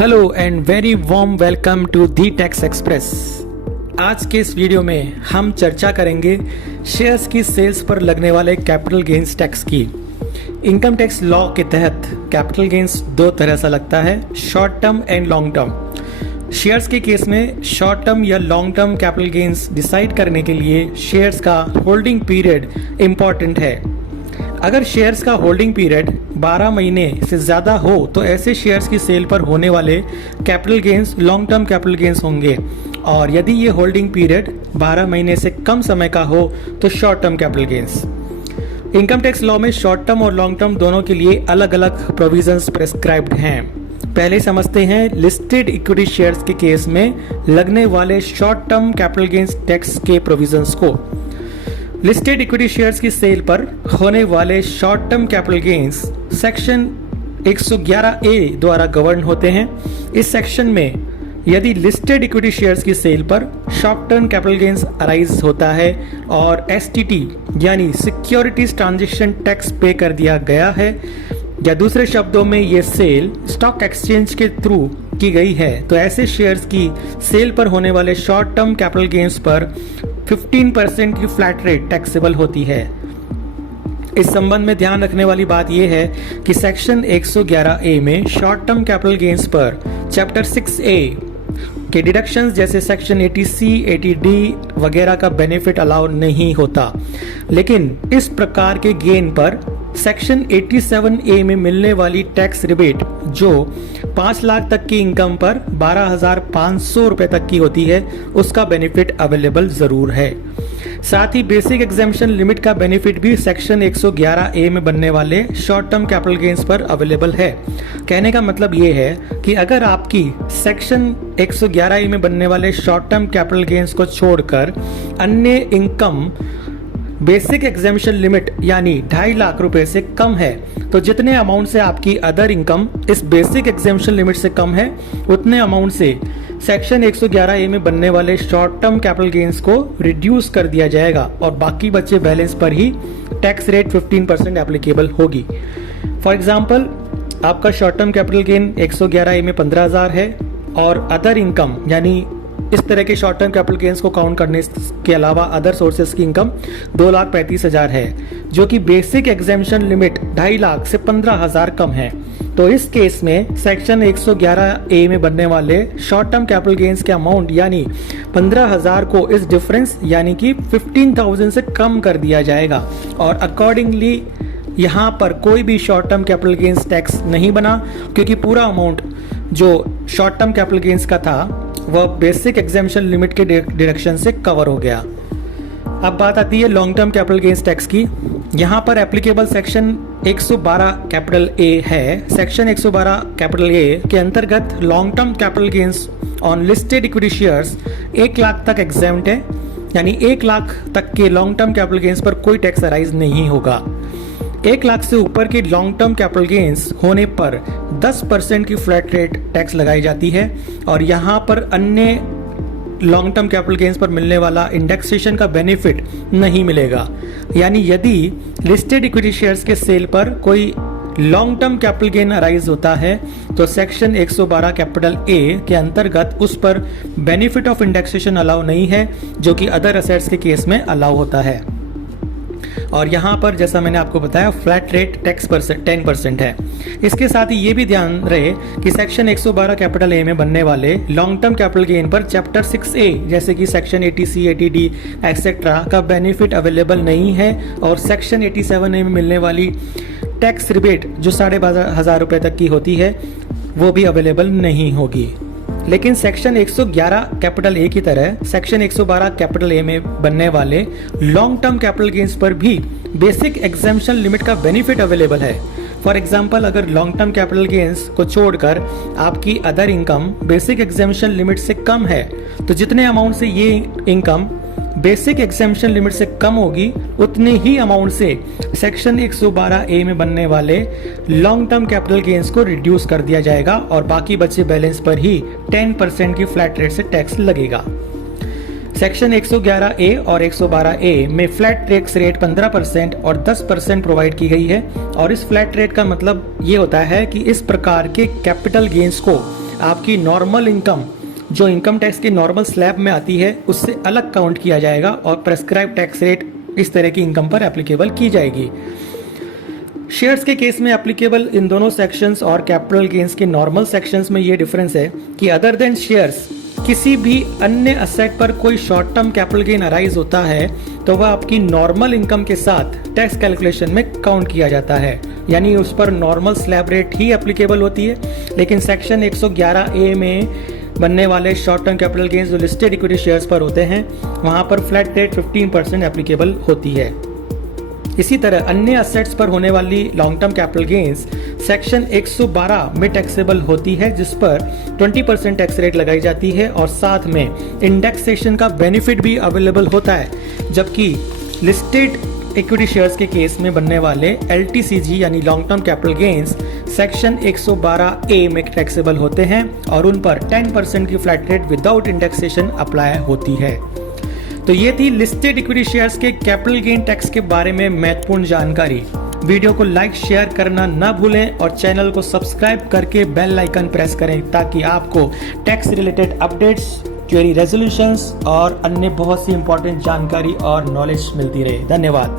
Hello and very warm welcome to the Tax Express. आज के इस वीडियो में हम चर्चा करेंगे शेयर्स की सेल्स पर लगने वाले कैपिटल गेन्स टैक्स की। इनकम टैक्स लॉ के तहत कैपिटल गेन्स दो तरह से लगता है, short term and long term. Shares के केस में शॉर्ट टर्म या long term capital gains decide करने के लिए शेयर्स का होल्डिंग पीरियड इम्पॉर्टेंट है। अगर शेयर्स का होल्डिंग पीरियड 12 महीने से ज़्यादा हो तो ऐसे शेयर्स की सेल पर होने वाले capital gains long term capital gains होंगे, और यदि ये होल्डिंग पीरियड 12 महीने से कम समय का हो तो short term capital gains. Income tax law में शॉर्ट टर्म और लॉन्ग टर्म दोनों के लिए अलग अलग प्रोविजंस प्रेस्क्राइब्ड हैं। पहले समझते हैं लिस्टेड इक्विटी शेयर्स के केस में लगने वाले short term capital gains tax के प्रोविजंस को। लिस्टेड इक्विटी शेयर्स की सेल पर होने वाले short term capital gains section 111A द्वारा गवर्न होते हैं। इस सेक्शन में यदि लिस्टेड इक्विटी शेयर्स की सेल पर short term capital gains arise होता है और STT यानी सिक्योरिटीज ट्रांजैक्शन टैक्स पे कर दिया गया है, या दूसरे शब्दों में ये सेल स्टॉक एक्सचेंज के थ्रू की गई है, तो ऐसे शेयर्स की सेल पर होने वाले शॉर्ट टर्म कैपिटल गेन्स पर 15% की फ्लैट रेट टैक्सेबल होती है। इस संबंध में ध्यान रखने वाली बात यह है कि सेक्शन 111A में शॉर्ट टर्म कैपिटल गेन्स पर चैप्टर 6A के डिडक्शंस जैसे सेक्शन 80C, 80D वगैरह का बेनिफिट अलाउ नहीं होता, लेकिन इस प्रकार के गेन पर सेक्शन 87A में मिलने वाली टैक्स रिबेट जो 5 लाख तक की इनकम पर 12,500 रुपए तक की होती है, उसका बेनिफिट अवेलेबल जरूर है। साथ ही बेसिक एग्जेम्पशन लिमिट का बेनिफिट भी सेक्शन 111A में बनने वाले शॉर्ट टर्म कैपिटल गेन्स पर अवेलेबल है। कहने का मतलब ये है कि अगर आपकी सेक्शन 111A में बनने वाले शॉर्ट टर्म कैपिटल गेन्स को छोड़कर अन्य इनकम बेसिक एग्जेम्पशन लिमिट यानी 2.5 लाख रुपए से कम है, तो जितने अमाउंट से आपकी अदर इनकम इस बेसिक एग्जेम्पशन लिमिट से कम है, उतने अमाउंट से सेक्शन 111A में बनने वाले शॉर्ट टर्म कैपिटल गेन्स को रिड्यूस कर दिया जाएगा और बाकी बचे बैलेंस पर ही टैक्स रेट 15% एप्लीकेबल होगी। फॉर एग्जाम्पल, आपका short term capital gain 111A में 15,000 है और अदर इनकम यानी इस तरह के शॉर्ट टर्म कैपिटल गेन्स को काउंट करने के अलावा अदर सोर्सेस की इनकम 2,35,000 है, जो कि बेसिक एग्जेम्पशन लिमिट 2.5 लाख से 15,000 कम है। तो इस केस में सेक्शन 111A में बनने वाले शॉर्ट टर्म कैपिटल गेन्स के अमाउंट यानी 15,000 को इस डिफरेंस यानी कि 15,000 से कम कर दिया जाएगा, और अकॉर्डिंगली यहाँ पर कोई भी short term capital gains tax नहीं बना, क्योंकि पूरा अमाउंट जो शॉर्ट टर्म कैपिटल गेन्स का था वह बेसिक एग्जेम्पशन लिमिट के डिडक्शन से कवर हो गया। अब बात आती है long term capital gains tax की। यहाँ पर एप्लीकेबल सेक्शन 112 कैपिटल A है। सेक्शन 112 कैपिटल A के अंतर्गत long term capital gains on listed equity shares 1 lakh तक एग्जेम्प्ट है, यानी 1 लाख तक के लॉन्ग टर्म कैपिटल गेन्स पर कोई टैक्स अराइज नहीं होगा। 1 लाख से ऊपर के लॉन्ग टर्म कैपिटल गेन्स होने पर 10% की फ्लैट रेट टैक्स लगाई जाती है, और यहाँ पर अन्य लॉन्ग टर्म कैपिटल गेन्स पर मिलने वाला इंडेक्सेशन का बेनिफिट नहीं मिलेगा। यानी यदि लिस्टेड इक्विटी शेयर्स के सेल पर कोई long term capital gain arise होता है तो सेक्शन 112 कैपिटल A के अंतर्गत उस पर बेनिफिट ऑफ इंडेक्सेशन अलाउ नहीं है, जो कि अदर असेट्स के केस में अलाउ होता है। और यहाँ पर जैसा मैंने आपको बताया फ्लैट रेट टैक्स 10% है। इसके साथ ही ये भी ध्यान रहे कि सेक्शन 112 कैपिटल A में बनने वाले लॉन्ग टर्म कैपिटल गेन पर चैप्टर 6A जैसे कि सेक्शन 80C, 80D एक्सेट्रा का बेनिफिट अवेलेबल नहीं है, और सेक्शन 87A में मिलने वाली टैक्स रिबेट जो 12,500 रुपये तक की होती है वो भी अवेलेबल नहीं होगी। लेकिन सेक्शन 111 कैपिटल A की तरह सेक्शन 112 कैपिटल A में बनने वाले लॉन्ग टर्म कैपिटल गेन्स पर भी बेसिक एग्जेम्पशन लिमिट का बेनिफिट अवेलेबल है। फॉर एग्जाम्पल, अगर लॉन्ग टर्म कैपिटल गेन्स को छोड़कर आपकी other income basic exemption limit से कम है, तो जितने अमाउंट से ये इनकम बेसिक एग्जेम्पशन लिमिट से कम होगी, उतने ही अमाउंट से सेक्शन 112A में बनने वाले लॉन्ग टर्म कैपिटल गेन्स को रिड्यूस कर दिया जाएगा, और बाकी बचे बैलेंस पर ही 10% की फ्लैट रेट से टैक्स लगेगा। सेक्शन 111A और 112A में फ्लैट टैक्स रेट 15% और 10% प्रोवाइड की गई है, और इस फ्लैट रेट का मतलब ये होता है कि इस प्रकार के कैपिटल गेन्स को आपकी नॉर्मल इनकम जो इनकम टैक्स के नॉर्मल स्लैब में आती है उससे अलग काउंट किया जाएगा और प्रेस्क्राइब टैक्स रेट इस तरह की इनकम पर एप्लीकेबल की जाएगी। शेयर्स के केस में एप्लीकेबल इन दोनों सेक्शंस और कैपिटल गेन्स के नॉर्मल सेक्शंस में ये डिफरेंस है कि अदर देन शेयर्स किसी भी अन्य असेट पर कोई short term capital gain arise होता है तो वह आपकी नॉर्मल इनकम के साथ टैक्स कैलकुलेशन में काउंट किया जाता है, यानी उस पर नॉर्मल स्लैब रेट ही एप्लीकेबल होती है। लेकिन सेक्शन 111A में बनने वाले शॉर्ट टर्म कैपिटल गेन्स जो लिस्टेड इक्विटी शेयर्स पर होते हैं वहां पर फ्लैट रेट 15% एप्लीकेबल होती है। इसी तरह अन्य असेट्स पर होने वाली long term capital gains section 112 में टैक्सेबल होती है, जिस पर 20% टैक्स रेट लगाई जाती है और साथ में इंडेक्सेशन का बेनिफिट भी अवेलेबल होता है। जबकि लिस्टेड इक्विटी शेयर्स के केस में बनने वाले LTCG यानी long term capital gains section 112A में टैक्सेबल होते हैं और उन पर 10% की flat rate without indexation apply होती है। तो ये थी लिस्टेड इक्विटी शेयर्स के कैपिटल गेन टैक्स के बारे में महत्वपूर्ण जानकारी। वीडियो को लाइक शेयर करना ना भूलें और चैनल को सब्सक्राइब करके बेल आइकन प्रेस करें ताकि आपको tax related updates, query resolutions और अन्य बहुत सी इंपॉर्टेंट जानकारी और नॉलेज मिलती रहे। धन्यवाद।